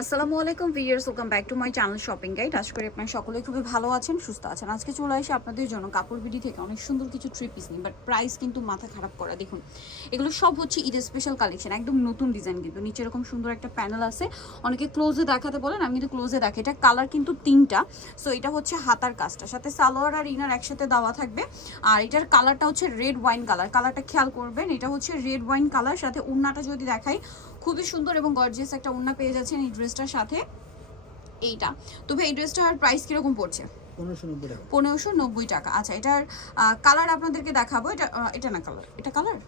আসসালামু আলাইকুম viewers, welcome back to my channel shopping guide. আশা করি আপনারা সকলেই খুবই ভালো আছেন, সুস্থ আছেন। আজকে চলে আসি আপনাদের জন্য কাপড় বিডি থেকে অনেক সুন্দর কিছু থ্রি পিস নিয়ে, বাট প্রাইস কিন্তু মাথা খারাপ করা। দেখুন, এগুলো সব হচ্ছে ঈদের স্পেশাল কালেকশন, একদম নতুন ডিজাইন। কিন্তু নিচে এরকম সুন্দর একটা প্যানেল আছে, অনেকে ক্লোজে দেখাতে বলেন, আমি কিন্তু ক্লোজে দেখাই। এটা কালার কিন্তু তিনটা। সো এটা হচ্ছে হাতার কাজটা, সাথে সালোয়ার আর ইনার একসাথে দেওয়া থাকবে। আর এটার কালারটা হচ্ছে রেড ওয়াইন কালার। কালারটা খেয়াল করবেন, এটা হচ্ছে রেড ওয়াইন কালার। সাথে ওড়নাটা যদি দেখাই, খুবই সুন্দর এবং গর্জিয়াস একটা ওড়না পেয়ে যাচ্ছেন এই ড্রেসটার সাথে। এইটা তো ভাই, এই ড্রেসটার প্রাইস কিরকম পড়ছে? 1590 টাকা। আচ্ছা, এটার কালার আপনাদেরকে দেখাবো। এটা না কালার, এটা কালার,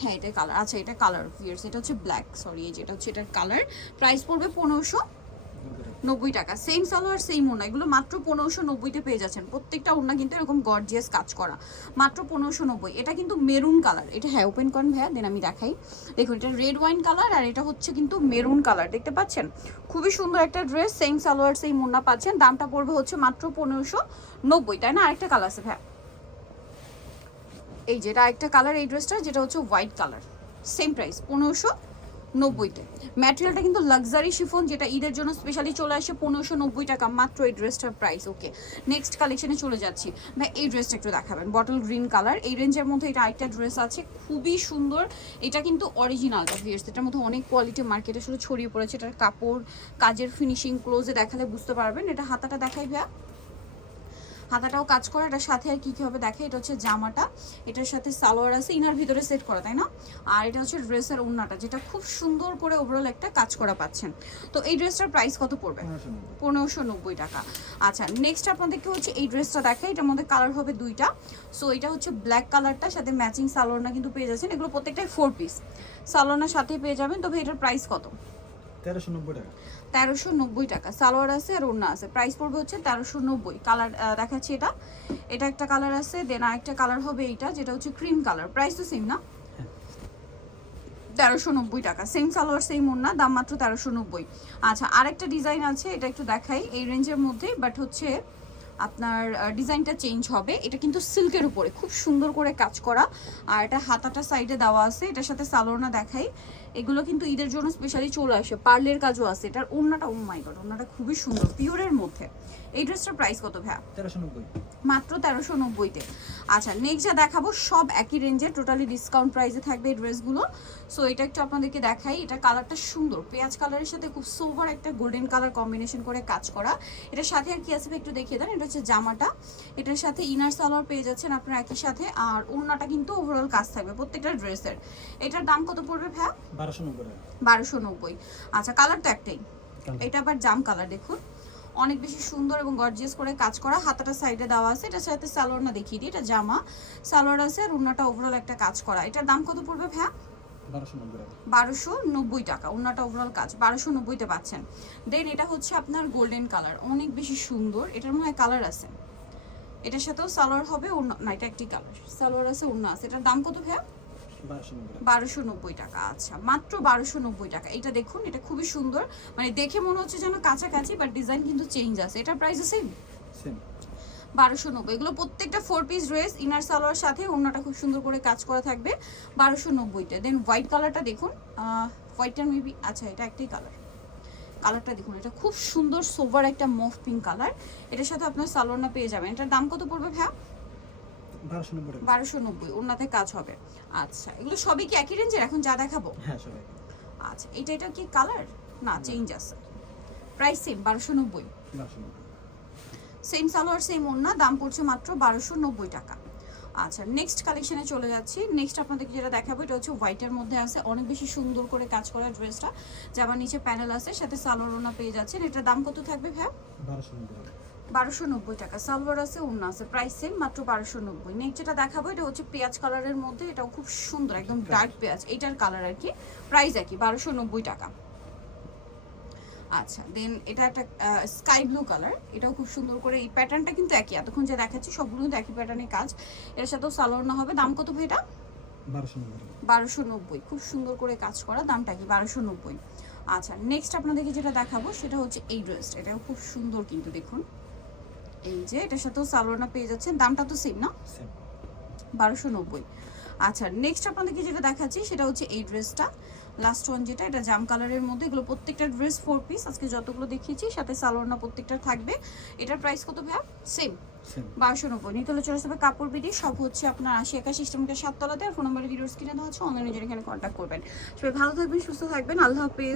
হ্যাঁ এটা কালার। আচ্ছা, এটা কালার ভিউয়ার্স, এটা হচ্ছে ব্ল্যাক, সরি, এই যেটা হচ্ছে এটার কালার। প্রাইস পড়বে 1590 টাকা। সেম সালোয়ার সেম ওড়না, এগুলো মাত্র 1590-তে পেয়ে যাচ্ছেন। প্রত্যেকটা ওড়না কিন্তু এরকম গর্জিয়াস কাজ করা, মাত্র 1590। এটা কিন্তু মেরুন কালার। এটা হ্যাঁ ওপেন করেন ভাইয়া, দেন আমি দেখাই। দেখুন, এটা রেড ওয়াইন কালার আর এটা হচ্ছে কিন্তু মেরুন কালার, দেখতে পাচ্ছেন? খুবই সুন্দর একটা ড্রেস, সেম সালোয়ার সেম ওড়না পাচ্ছেন। দামটা পড়বে হচ্ছে মাত্র 1590, তাই না? আরেকটা কালার আছে ভাইয়া, এই যেটা আরেকটা কালার এই ড্রেসটা, যেটা হচ্ছে হোয়াইট কালার। সেম প্রাইস 1590-তে। ম্যাটেরিয়ালটা কিন্তু লাক্সারি শিফন, যেটা ঈদের জন্য স্পেশালি চলে আসে 1590 টাকা মাত্র এই ড্রেসটার প্রাইস। ওকে, নেক্সট কালেকশনে চলে যাচ্ছি। ভাই এই ড্রেসটা একটু দেখাবেন, বটল গ্রিন কালার। এই রেঞ্জের মধ্যে এটা আরেকটা ড্রেস আছে, খুবই সুন্দর। এটা কিন্তু অরিজিনালটা ভিউয়ার্স, এটার মধ্যে অনেক কোয়ালিটি মার্কেটে শুধু ছড়িয়ে পড়েছে। এটার কাপড়, কাজের ফিনিশিং ক্লোজে দেখালে বুঝতে পারবেন। এটা হাতাটা দেখাই ভাইয়া, হাতাটাও কাজ করা। এটার সাথে আর কি কি হবে দেখে, এটা হচ্ছে জামাটা, এটার সাথে সালোয়ার আছে, ইনার ভিতরে সেট করা, তাই না? আর এটা হচ্ছে ড্রেসের ওড়নাটা, যেটা খুব সুন্দর করে ওভারঅল একটা কাজ করা পাচ্ছেন। তো এই ড্রেসটার প্রাইস কত পড়বে? 1590 টাকা। আচ্ছা, নেক্সট আপনাদেরকে হচ্ছে এই ড্রেসটা দেখে, এটার মধ্যে কালার হবে দুইটা। সো এটা হচ্ছে ব্ল্যাক কালারটার সাথে ম্যাচিং সালোয়ারনা কিন্তু পেয়ে যাচ্ছেন। এগুলো প্রত্যেকটাই 4 পিস, সালোয়ারনার সাথে পেয়ে যাবেন। তবে এটার প্রাইস কত? 1390 টাকা। 1390 টাকা। সালোয়ার আছে আর ওড়না আছে, প্রাইস পড়বে হচ্ছে 1390। কালার দেখাচ্ছি, এটা এটা একটা কালার আছে, দেন আরেকটা কালার হবে এইটা, যেটা হচ্ছে ক্রিম কালার। প্রাইস তো সেম না? 1390 টাকা। সেম সালোয়ার সেম ওড়না, দাম মাত্র 1390। আচ্ছা, আরেকটা ডিজাইন আছে, এটা একটু দেখাই এই রেঞ্জের মধ্যে, বাট হচ্ছে আপনার ডিজাইনটা চেঞ্জ হবে। এটা কিন্তু সিল্কের উপরে খুব সুন্দর করে কাজ করা, আর এটা হাতাটা সাইডে দেওয়া আছে। এটার সাথে সালোয়ারনা দেখাই। এগুলো কিন্তু ঈদের জন্য স্পেশালি চলে আসে, পার্লের কাজও আছে। এটার ওড়নাটা, ও মাই গড, ওড়নাটা খুবই সুন্দর, পিওরের মধ্যে। এই ড্রেসটার প্রাইস কত ভাইয়া? 1390, মাত্র 1390-তে। আচ্ছা, নেক্সট যা দেখাবো সব একই রেঞ্জে, টোটালি ডিসকাউন্ট প্রাইসে থাকবে এই ড্রেসগুলো। সো এটা একটু আপনাদেরকে দেখাই। এটা কালারটা সুন্দর, পেঁয়াজ কালারের সাথে খুব সোভার একটা গোল্ডেন কালার কম্বিনেশন করে কাজ করা। এটার সাথে আর কি আছে একটু দেখিয়ে দেন। এটা হচ্ছে জামাটা, এটার সাথে ইনার সালোয়ার পেয়ে যাচ্ছেন আপনারা একই সাথে, আর ওড়নাটা কিন্তু ওভারঅল কাজ থাকবে প্রত্যেকটা ড্রেসের। এটার দাম কত পড়বে ভাইয়া? 1290 টাকা। 1290। আচ্ছা, কালার তো একটাই। এটা আবার জাম কালার, দেখুন অনেক বেশি সুন্দর এবং গর্জিয়াস করে কাজ করা। হাতাটা সাইডে দেওয়া আছে, এটার সাথে সালোয়ার না দেখিয়ে দিই। এটা জামা, সালোয়ার আছে আর ওড়নাটা ওভারঅল একটা কাজ করা। এটার দাম কত পড়বে ভাইয়া? 1290 টাকা। 1290 টাকা। ওড়নাটা ওভারঅল কাজ 1290-তে পাচ্ছেন। দেন এটা হচ্ছে আপনার গোল্ডেন কালার, অনেক বেশি সুন্দর। এটার মধ্যে কালার আছে, এটার সাথেও সালোয়ার হবে, ওড়না না, এটা একটি কালার, সালোয়ার আছে ওড়না আছে। এটার দাম কত ভাইয়া? 1290 টাকা। আচ্ছা, মাত্র 1290 টাকা। এটা দেখুন, এটা খুবই সুন্দর, মানে দেখে মনে হচ্ছে যেন কাছাকাছি, বাট ডিজাইন কিন্তু চেঞ্জ আছে। এটার প্রাইস সেম, 1290। এগুলো প্রত্যেকটা 4 পিস ড্রেস, ইনার সালোয়ার সাথে ওড়নাটা খুব সুন্দর করে কাজ করা থাকবে 1290-তে। দেন হোয়াইট কালারটা দেখুন, হোয়াইটটার মেবি, আচ্ছা এটা একটাই কালার। কালারটা দেখুন, এটা খুব সুন্দর সোভার একটা মফ পিঙ্ক কালার। এটার সাথে আপনার সালোয়ারটা পেয়ে যাবেন। এটার দাম কত পড়বে ভাইয়া? 1290 টাকা। 1290, ওড়নাতে কাজ হবে। আচ্ছা, এগুলো সবই কি একই রেঞ্জের এখন যা দেখাবো? হ্যাঁ, সবাই। আচ্ছা, এটা কি কালার না চেঞ্জ আছে? Price same 1290। 1290। Same salwar same ওড়না, দাম পড়ছে মাত্র 1290 টাকা। আচ্ছা, নেক্সট কালেকশনে চলে যাচ্ছি। নেক্সট আপনাদেরকে যেটা দেখাবো, এটা হচ্ছে হোয়াইটের মধ্যে আছে, অনেক বেশি সুন্দর করে কাজ করা ড্রেসটা। যাবার নিচে প্যানেল আছে, সাথে সালোয়ার ওড়না পেয়ে যাচ্ছেন। এটার দাম কত থাকবে ভাইয়া? 1290 টাকা। 1290 টাকা। সালোয়ার আছে, ওড়না আছে, প্রাইস সেম মাত্র 1290। নেক্সট যেটা দেখাবো, এটা হচ্ছে পেঁয়াজ কালারের মধ্যে, এটাও খুব সুন্দর, একদম ডার্ক পেঁয়াজ, এটার কালার আর কি। প্রাইস একই 1290 টাকা। আচ্ছা, দেন এটা একটা স্কাই ব্লু কালার, এটাও খুব সুন্দর করে, এই প্যাটার্নটা কিন্তু একই, এতক্ষণ যে দেখাচ্ছি সবগুলো কিন্তু একই প্যাটার্নের কাজ। এর সাথেও সালোয়ার না হবে। দাম কত ভাই এটা? 1290 টাকা। 1290, খুব সুন্দর করে কাজ করা, দামটা কি? 1290। আচ্ছা, নেক্সট আপনাদেরকে যেটা দেখাবো সেটা হচ্ছে এই ড্রেসটা, এটাও খুব সুন্দর কিন্তু দেখুন, এই যে এটার সাথেও সালোয়ার না পেয়ে যাচ্ছেন। দামটা তো সেম না? সেম। 1290। আচ্ছা, নেক্সট আপনাদেরকে যেটা দেখাচ্ছি সেটা হচ্ছে এই ড্রেসটা। লাস্ট ওয়ান যেটা, এটা জাম কালারের মধ্যে, এগুলো প্রত্যেকটা ড্রেস 4 পিস। আজকে যতগুলো দেখিয়েছি সাথে সালোয়ারটা প্রত্যেকটা থাকবে। এটার প্রাইস কত ভাইয়া? Same same 1290। নিতে হলে চলে আসবে কাপড় বিডি, সব হচ্ছে আপনার 80 সিস্টেমটা 7 তলাতে। আর ফোন নাম্বারে ভিডিওস কিনে দেওয়া হচ্ছে, অনলাইনে এখানে কন্ট্যাক্ট করবেন। সবাই ভালো থাকবেন, সুস্থ থাকবেন, আল্লাহ হাফেজ।